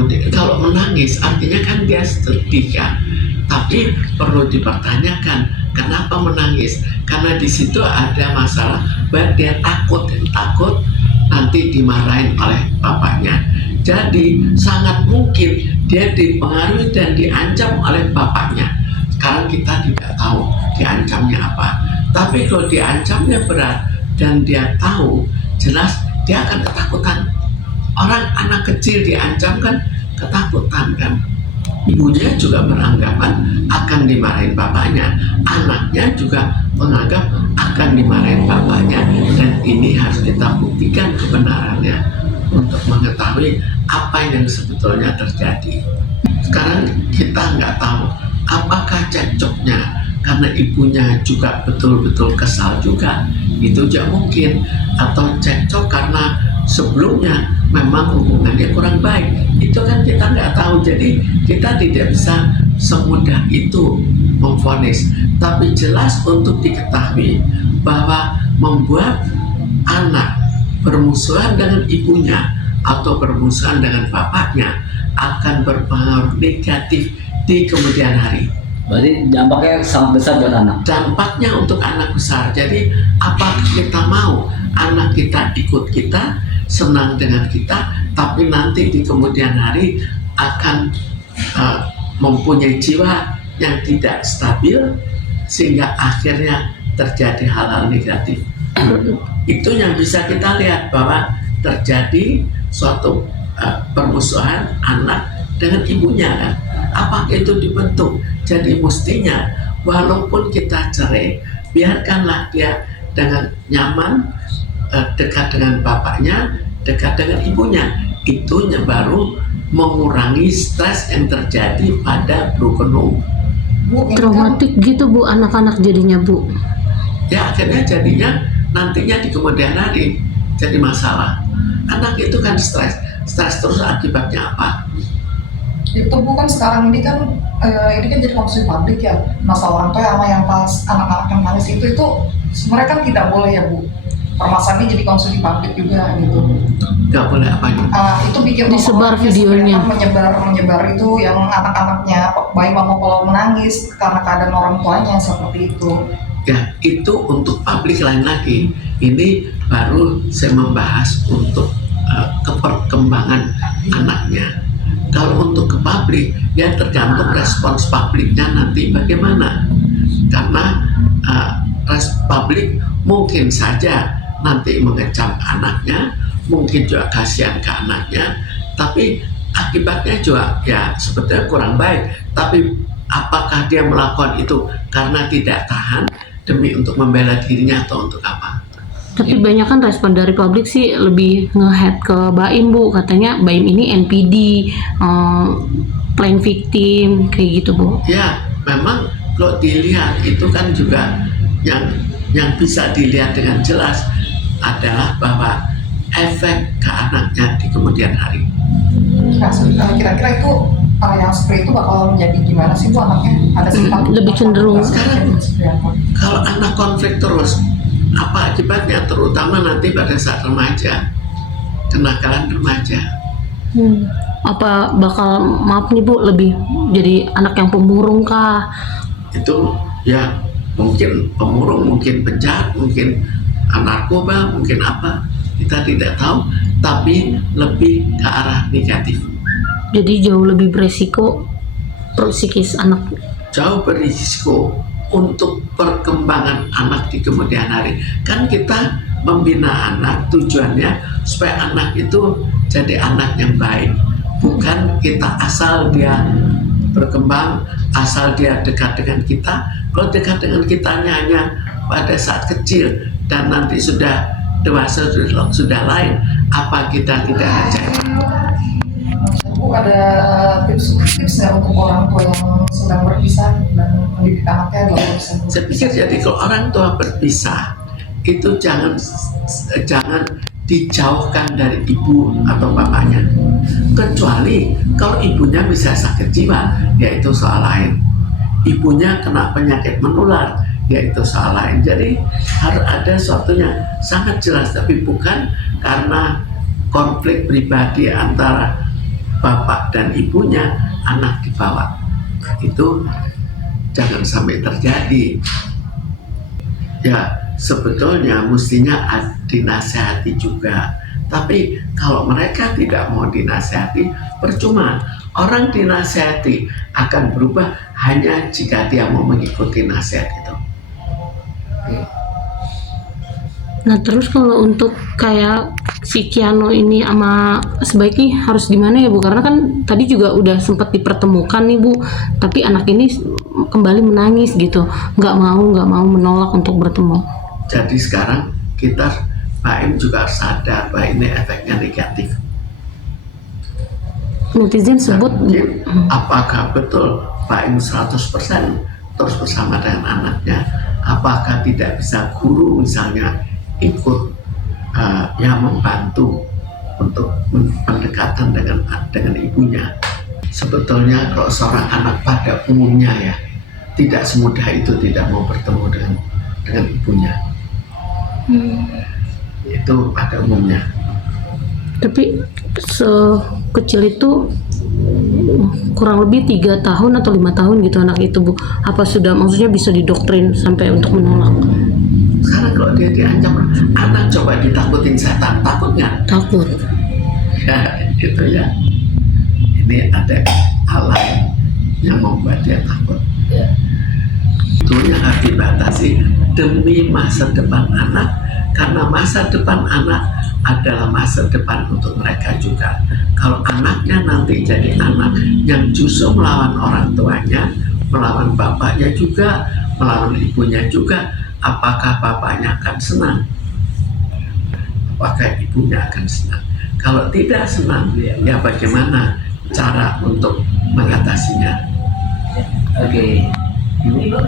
kemudian kalau menangis artinya kan dia sedih kan, tapi perlu dipertanyakan kenapa menangis, karena di situ ada masalah bahwa dia takut nanti dimarahin oleh bapaknya. Jadi sangat mungkin dia dipengaruhi dan diancam oleh bapaknya. Sekarang kita tidak tahu diancamnya apa, tapi kalau diancamnya berat dan dia tahu, jelas dia akan ketakutan. Orang anak kecil diancam kan ketakutan kan. Ibunya juga beranggapan akan dimarahin bapaknya, anaknya juga menganggap akan dimarahin bapaknya, dan ini harus kita buktikan kebenarannya untuk mengetahui apa yang sebetulnya terjadi. Sekarang kita nggak tahu apakah cekcoknya karena ibunya juga betul-betul kesal juga, itu juga mungkin, atau cekcok karena sebelumnya memang hubungannya kurang baik, itu kan kita nggak tahu. Jadi kita tidak bisa semudah itu memvonis, tapi jelas untuk diketahui bahwa membuat anak bermusuhan dengan ibunya atau bermusuhan dengan bapaknya akan berpengaruh negatif di kemudian hari. Berarti dampaknya sangat besar buat anak. Dampaknya untuk anak besar. Jadi apakah kita mau anak kita ikut kita, senang dengan kita, tapi nanti di kemudian hari akan mempunyai jiwa yang tidak stabil sehingga akhirnya terjadi hal-hal negatif. Itu yang bisa kita lihat bahwa terjadi suatu permusuhan anak dengan ibunya kan. Apakah itu dibentuk? Jadi mestinya walaupun kita cerai, biarkanlah dia dengan nyaman, dekat dengan bapaknya, dekat dengan ibunya. Itu baru mengurangi stres yang terjadi pada broken home. Traumatik gitu Bu, anak-anak jadinya Bu. Ya akhirnya jadinya nantinya di kemudian hari jadi masalah. Anak itu kan stres terus, akibatnya apa? Itu bukan sekarang ini kan jadi konsumsi publik ya, masalah orang tua sama yang pas anak-anak yang nangis itu sebenarnya kan tidak boleh ya Bu. Permasalahannya jadi konsumsi publik juga gitu. Gak boleh apanya? Itu bikin disebar videonya, menyebar itu yang anak-anaknya bayi mama kalau menangis karena keadaan orang tuanya seperti itu. Ya itu untuk publik lain lagi. Ini baru saya membahas untuk keperkembangan anaknya. Kalau untuk ke publik, ya tergantung respons publiknya nanti bagaimana. Karena publik mungkin saja nanti mengecam anaknya, mungkin juga kasihan ke anaknya, tapi akibatnya juga ya sebetulnya kurang baik. Tapi apakah dia melakukan itu karena tidak tahan demi untuk membela dirinya atau untuk apa? Tapi banyak kan respon dari publik sih lebih nge-head ke Baim Bu, katanya Baim ini NPD, plain victim, kayak gitu Bu. Ya memang kalau dilihat itu kan juga yang bisa dilihat dengan jelas adalah bahwa efek ke anaknya di kemudian hari. Nah, kira-kira itu yang seperti itu bakal menjadi gimana sih Bu anaknya? Ada sifat lebih cenderung. Kalau anak konflik terus, apa akibatnya? Terutama nanti pada saat remaja, kenakalan remaja. Apa bakal, maaf nih Bu, lebih jadi anak yang pemurung kah? Itu ya mungkin pemurung, mungkin penjahat, mungkin narkoba, mungkin apa, kita tidak tahu, tapi lebih ke arah negatif. Jadi jauh lebih beresiko psikis anak. Jauh berisiko untuk perkembangan anak di kemudian hari. Kan kita membina anak tujuannya supaya anak itu jadi anak yang baik, bukan kita asal dia berkembang, asal dia dekat dengan kita. Kalau dekat dengan kitanya hanya pada saat kecil dan nanti sudah dewasa sudah lain, apa kita tidak ajar? Bu, ada tips nggak untuk orang tua yang sedang berpisah dan mendidik anaknya dalam berpisah? Saya pikir jadi kalau orang tua berpisah itu jangan dijauhkan dari ibu atau bapaknya, kecuali kalau ibunya bisa sakit jiwa, yaitu soal lain. Ibunya kena penyakit menular, yaitu soal lain. Jadi harus ada sesuatu yang sangat jelas, tapi bukan karena konflik pribadi antara bapak dan ibunya, anak dibawa. Itu jangan sampai terjadi. Ya, sebetulnya mestinya dinasehati juga. Tapi kalau mereka tidak mau dinasehati, percuma. Orang dinasehati akan berubah hanya jika dia mau mengikuti nasihat itu. Nah terus kalau untuk kayak si Kiano ini sama sebaiknya harus gimana ya Bu? Karena kan tadi juga udah sempat dipertemukan nih Bu, tapi anak ini kembali menangis gitu, nggak mau menolak untuk bertemu. Jadi sekarang Pak Im juga sadar bahwa ini efeknya negatif. Netizen sebut Mungkin apakah betul Pak Im 100% terus bersama dengan anaknya? Apakah tidak bisa guru misalnya ikut yang membantu untuk pendekatan dengan ibunya? Sebetulnya kalau seorang anak pada umumnya ya tidak semudah itu tidak mau bertemu dengan ibunya. Itu pada umumnya. Tapi sekecil itu kurang lebih 3 tahun atau 5 tahun gitu anak itu Bu. Apa sudah maksudnya bisa didoktrin sampai untuk menolak? Sekarang kalau dia diancam, anak coba ditakutin setan, takut nggak? Takut. Ya gitu ya. Ini ada hal lain yang membuat dia takut. Ya. Itu yang harus dibatasi demi masa depan anak, karena masa depan anak adalah masa depan untuk mereka juga. Kalau anaknya nanti jadi anak yang justru melawan orang tuanya, melawan bapaknya juga, melawan ibunya juga, apakah bapaknya akan senang? Apakah ibunya akan senang? Kalau tidak senang, ya bagaimana cara untuk mengatasinya? Oke. Ibu.